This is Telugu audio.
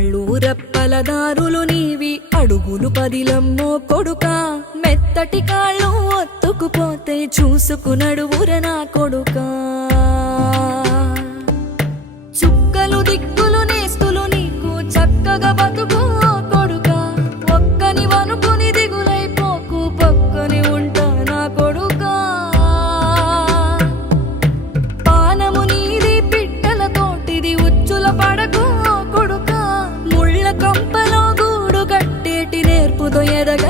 కాళ్ళు రెప్పల దారులు నీవి అడుగులు పదిలమ్మో కొడుకా మెత్తటి కాళ్ళు ఒత్తుకుపోతే చూసుకునడువుర నా కొడుకా చుక్కలు దిక్కులు నేస్తులు నీకు చక్కగా బతుకు కొడుకా ఒక్కని వనుకుని దిగులైపోకు పక్కని ఉంటా నా కొడుకా పానము నీది పిట్టల తోటిది ఉచ్చుల పడకు కొడుకా ముళ్ళ కంపలో గూడు కట్టేటి నేర్పుతో ఎదగ